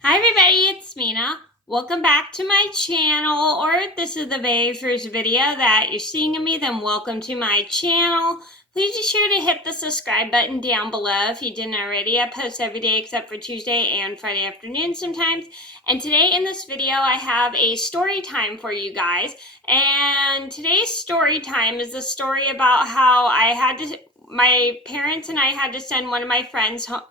Hi everybody, it's Mena. Welcome back to my channel, or if this is the very first video that you're seeing of me, then welcome to my channel. Please be sure to hit the subscribe button down below if you didn't already. I post every day except for Tuesday and Friday afternoon sometimes. And today in this video, I have a story time for you guys. And today's story time is a story about how my parents and I had to send one of my friends home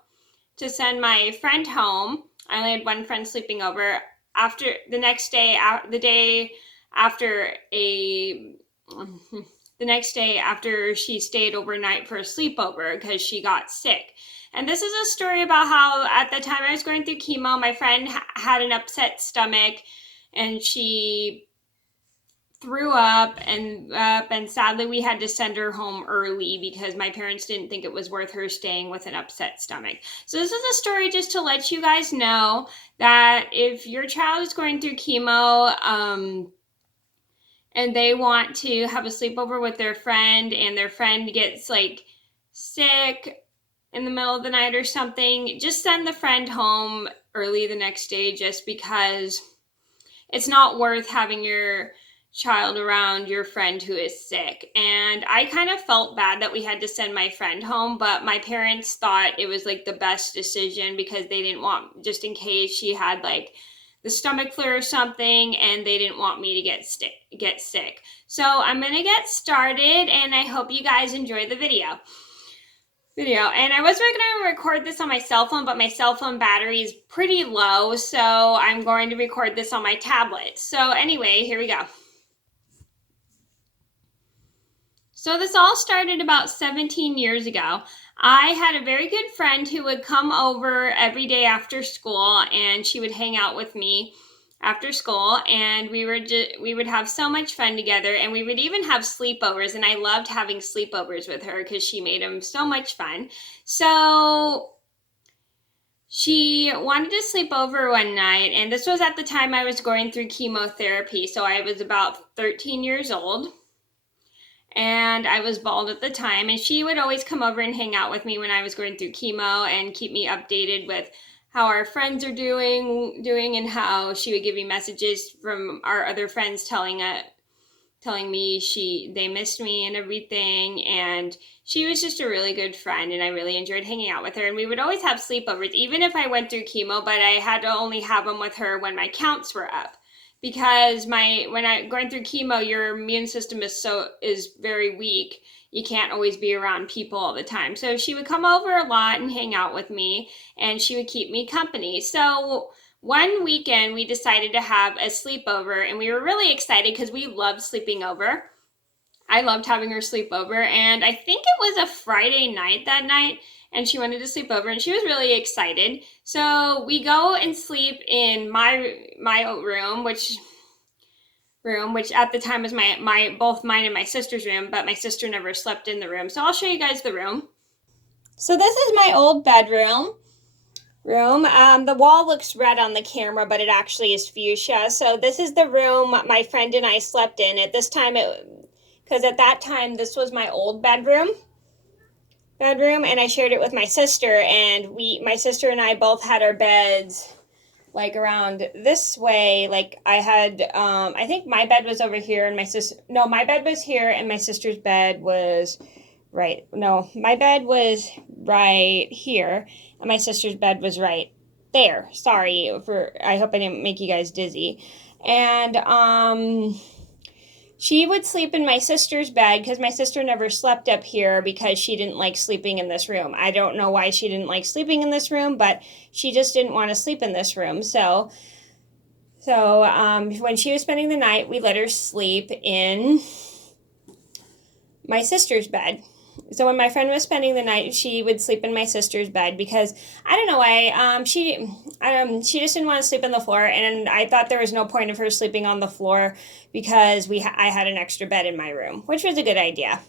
to send my friend home. I only had one friend sleeping over. After the next day, the day after a the next day after she stayed overnight for a sleepover because she got sick. And this is a story about how at the time I was going through chemo, my friend had an upset stomach and she threw up and sadly we had to send her home early because my parents didn't think it was worth her staying with an upset stomach. So this is a story just to let you guys know that if your child is going through chemo and they want to have a sleepover with their friend and their friend gets like sick in the middle of the night or something, just send the friend home early the next day just because it's not worth having your child around your friend who is sick. And I kind of felt bad that we had to send my friend home, but my parents thought it was like the best decision because they didn't want, just in case she had like the stomach flu or something, and they didn't want me to get sick. So I'm gonna get started, and I hope you guys enjoy the video. And I was going to record this on my cell phone, but my cell phone battery is pretty low, so I'm going to record this on my tablet. So anyway, here we go. So this all started about 17 years ago. I had a very good friend who would come over every day after school, and she would hang out with me after school, and we would have so much fun together, and we would even have sleepovers, and I loved having sleepovers with her because she made them so much fun. So she wanted to sleep over one night, and this was at the time I was going through chemotherapy, so I was about 13 years old and I was bald at the time, and she would always come over and hang out with me when I was going through chemo and keep me updated with how our friends are doing and how she would give me messages from our other friends telling me they missed me and everything. And she was just a really good friend, and I really enjoyed hanging out with her. And we would always have sleepovers even if I went through chemo, but I had to only have them with her when my counts were up because when I going through chemo, your immune system is very weak. You can't always be around people all the time. So she would come over a lot and hang out with me, and she would keep me company. So one weekend we decided to have a sleepover, and we were really excited because we loved sleeping over. I loved having her sleep over, and I think it was a Friday night that night, and she wanted to sleep over, and she was really excited. So we go and sleep in my room, which at the time was my both mine and my sister's room, but my sister never slept in the room. So I'll show you guys the room. So this is my old bedroom. The wall looks red on the camera, but it actually is fuchsia. So this is the room my friend and I slept in. At this time, because at that time this was my old bedroom, and I shared it with my sister, and my sister and I both had our beds like around this way. Like I had, I think my bed was over here, and my bed was here, and my sister's bed was my bed was right here, and my sister's bed was right there. I hope I didn't make you guys dizzy. And she would sleep in my sister's bed because my sister never slept up here because she didn't like sleeping in this room. I don't know why she didn't like sleeping in this room, but she just didn't want to sleep in this room. So when she was spending the night, we let her sleep in my sister's bed. So when my friend was spending the night, she would sleep in my sister's bed because I don't know why. She just didn't want to sleep on the floor, and I thought there was no point of her sleeping on the floor because I had an extra bed in my room, which was a good idea.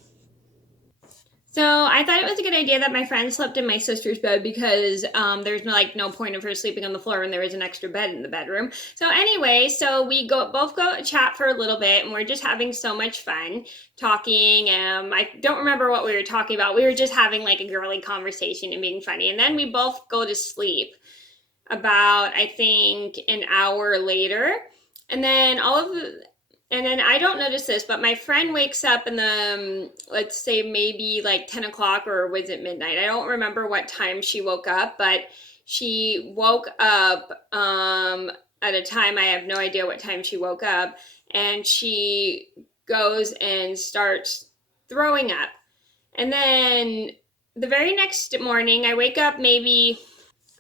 So I thought it was a good idea that my friend slept in my sister's bed because there's no point of her sleeping on the floor when there was an extra bed in the bedroom. So anyway, we both go chat for a little bit, and we're just having so much fun talking. I don't remember what we were talking about. We were just having like a girly conversation and being funny, and then we both go to sleep. about, I think, an hour later. And then I don't notice this, but my friend wakes up in the, let's say maybe like 10 o'clock, or was it midnight? I don't remember what time she woke up, but she woke up at a time, I have no idea what time she woke up, and she goes and starts throwing up. And then the very next morning, I wake up maybe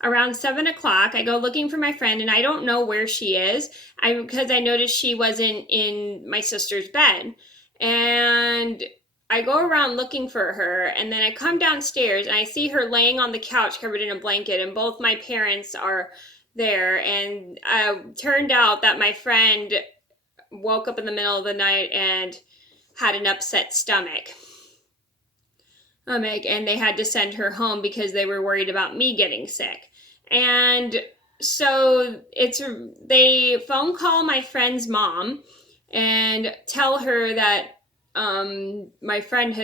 around 7 o'clock. I go looking for my friend, and I don't know where she is. Because I noticed she wasn't in my sister's bed, and I go around looking for her, and then I come downstairs and I see her laying on the couch covered in a blanket, and both my parents are there. And turned out that my friend woke up in the middle of the night and had an upset stomach. And they had to send her home because they were worried about me getting sick. And so they phone call my friend's mom and tell her that my friend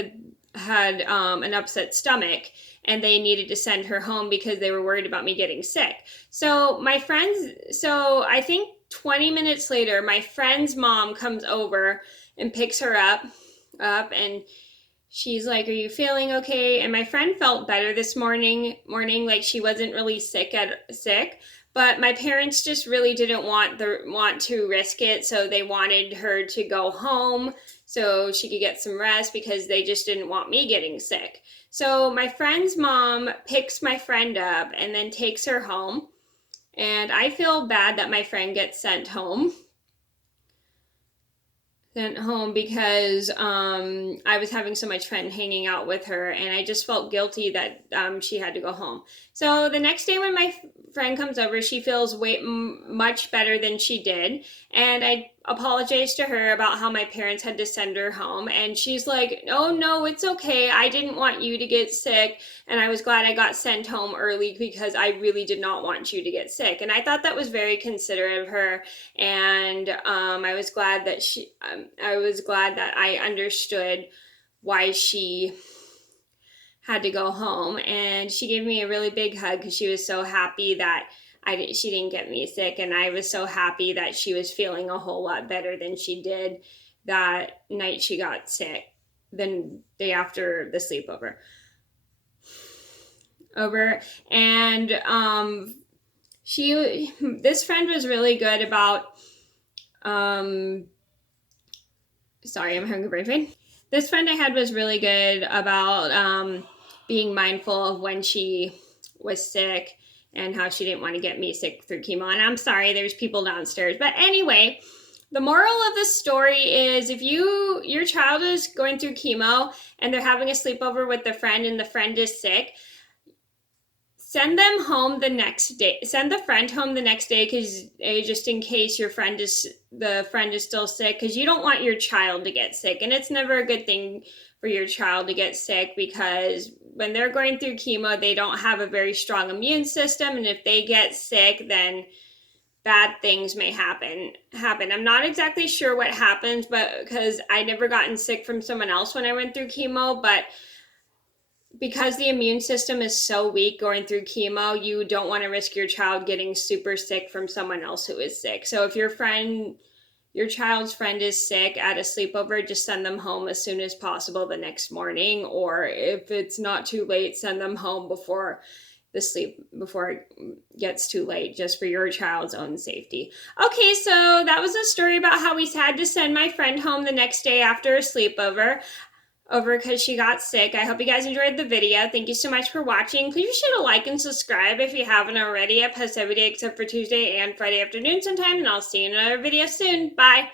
had an upset stomach, and they needed to send her home because they were worried about me getting sick. So I think 20 minutes later, my friend's mom comes over and picks her up, and she's like, "Are you feeling okay?" And my friend felt better this morning, like she wasn't really sick, but my parents just really didn't want to risk it, so they wanted her to go home so she could get some rest, because they just didn't want me getting sick. So my friend's mom picks my friend up and then takes her home, and I feel bad that my friend gets sent home because I was having so much fun hanging out with her, and I just felt guilty that she had to go home. So the next day when my friend comes over, she feels much better than she did, and I apologized to her about how my parents had to send her home, and she's like, "Oh no, it's okay. I didn't want you to get sick, and I was glad I got sent home early because I really did not want you to get sick." And I thought that was very considerate of her, and I was glad that I understood why she had to go home, and she gave me a really big hug because she was so happy that she didn't get me sick, and I was so happy that she was feeling a whole lot better than she did that night she got sick, the day after the sleepover. And this friend was really good about sorry, I'm having a brain fade. This friend I had was really good about being mindful of when she was sick and how she didn't want to get me sick through chemo. And I'm sorry, there's people downstairs. But anyway, the moral of the story is, if your child is going through chemo and they're having a sleepover with their friend and the friend is sick, send them home the next day. Send the friend home the next day, because just in case the friend is still sick, because you don't want your child to get sick, and it's never a good thing for your child to get sick, because when they're going through chemo, they don't have a very strong immune system, and if they get sick, then bad things may happen. I'm not exactly sure what happens, but because I never gotten sick from someone else when I went through chemo, but because the immune system is so weak going through chemo, you don't want to risk your child getting super sick from someone else who is sick. So if your child's friend is sick at a sleepover, just send them home as soon as possible the next morning, or if it's not too late, send them home before it gets too late, just for your child's own safety. Okay, so that was a story about how we had to send my friend home the next day after a sleepover because she got sick. I hope you guys enjoyed the video. Thank you so much for watching. Please be sure to like and subscribe if you haven't already. I post every day except for Tuesday and Friday afternoon sometime, and I'll see you in another video soon. Bye.